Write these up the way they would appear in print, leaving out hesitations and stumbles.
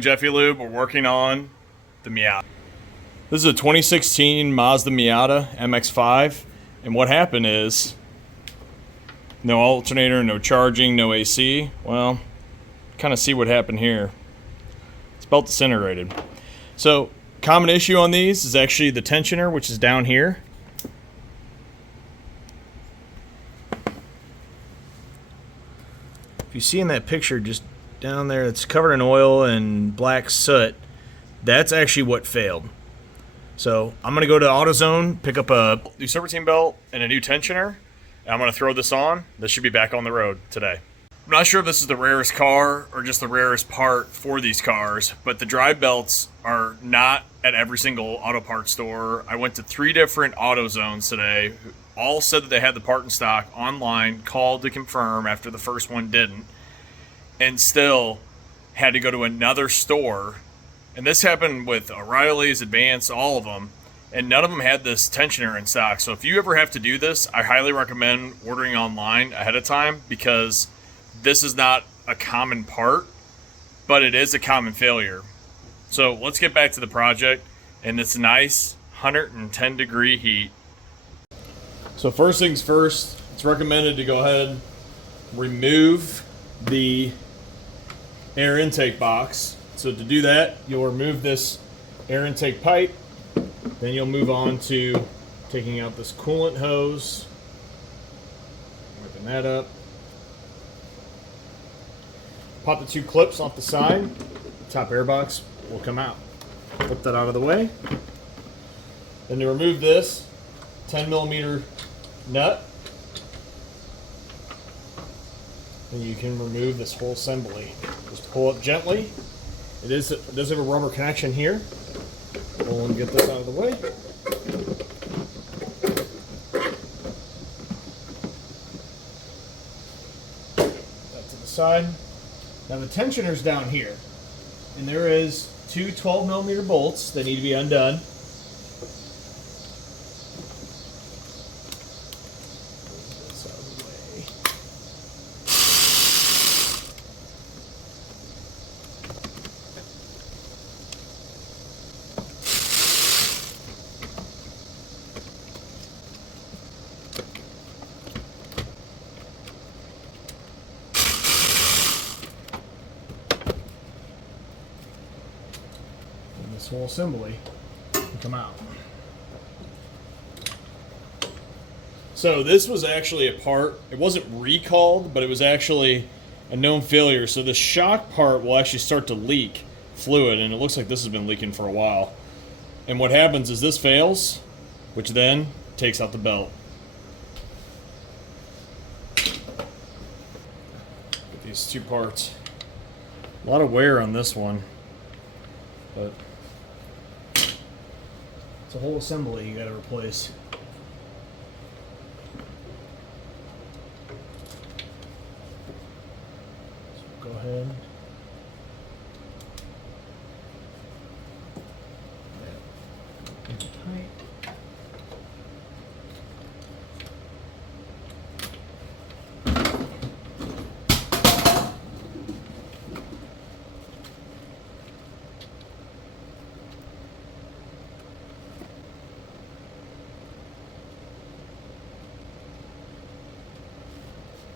Jiffy Lube, we're working on the Miata. This is a 2016 Mazda Miata MX-5, and what happened is no alternator, no charging, no AC. Well, kind of see what happened here. It's belt disintegrated. So, common issue on these is actually the tensioner, which is down here. If you see in that picture just down there, it's covered in oil and black soot. That's actually what failed. So I'm going to go to AutoZone, pick up a new serpentine belt and a new tensioner, and I'm going to throw this on. This should be back on the road today. I'm not sure if this is the rarest car or just the rarest part for these cars, but the drive belts are not at every single auto parts store. I went to 3 different AutoZones today. All said that they had the part in stock online, called to confirm after the first one didn't, and still had to go to another store. And this happened with O'Reilly's, Advance, all of them, and none of them had this tensioner in stock. So if you ever have to do this, I highly recommend ordering online ahead of time, because this is not a common part, but it is a common failure. So let's get back to the project and this nice 110 degree heat. So first things first, it's recommended to go ahead and remove the air intake box. So to do that, you'll remove this air intake pipe, then you'll move on to taking out this coolant hose, wiping that up. Pop the 2 clips off the side, top air box will come out. Flip that out of the way. Then to remove this 10mm nut, and you can remove this whole assembly. Just pull it gently. It does have a rubber connection here. Pull and get this out of the way. That to the side. Now the tensioner's down here, and there is 2 12mm bolts that need to be undone. This whole assembly can come out. So this was actually a part, it wasn't recalled, but it was actually a known failure. So the shock part will actually start to leak fluid, and it looks like this has been leaking for a while. And what happens is this fails, which then takes out the belt. Get these 2 parts. A lot of wear on this one, but it's a whole assembly you got to replace. So go ahead. Keep it tight.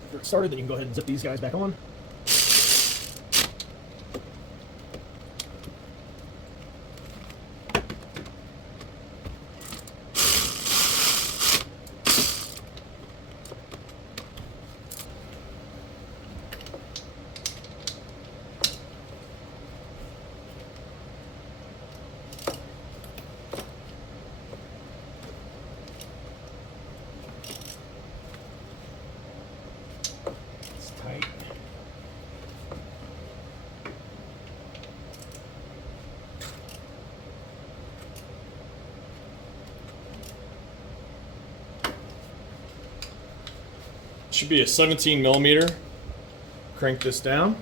After it's started, then you can go ahead and zip these guys back on. Tight. Should be a 17mm. Crank this down.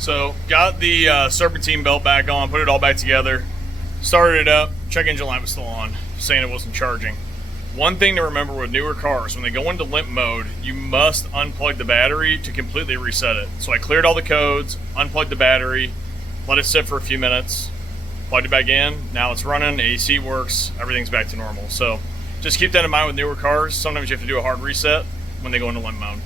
So got the serpentine belt back on, put it all back together, started it up, check engine light was still on, saying it wasn't charging. One thing to remember with newer cars, when they go into limp mode, you must unplug the battery to completely reset it. So I cleared all the codes, unplugged the battery, let it sit for a few minutes, plugged it back in, now it's running, AC works, everything's back to normal. So just keep that in mind with newer cars. Sometimes you have to do a hard reset when they go into limp mode.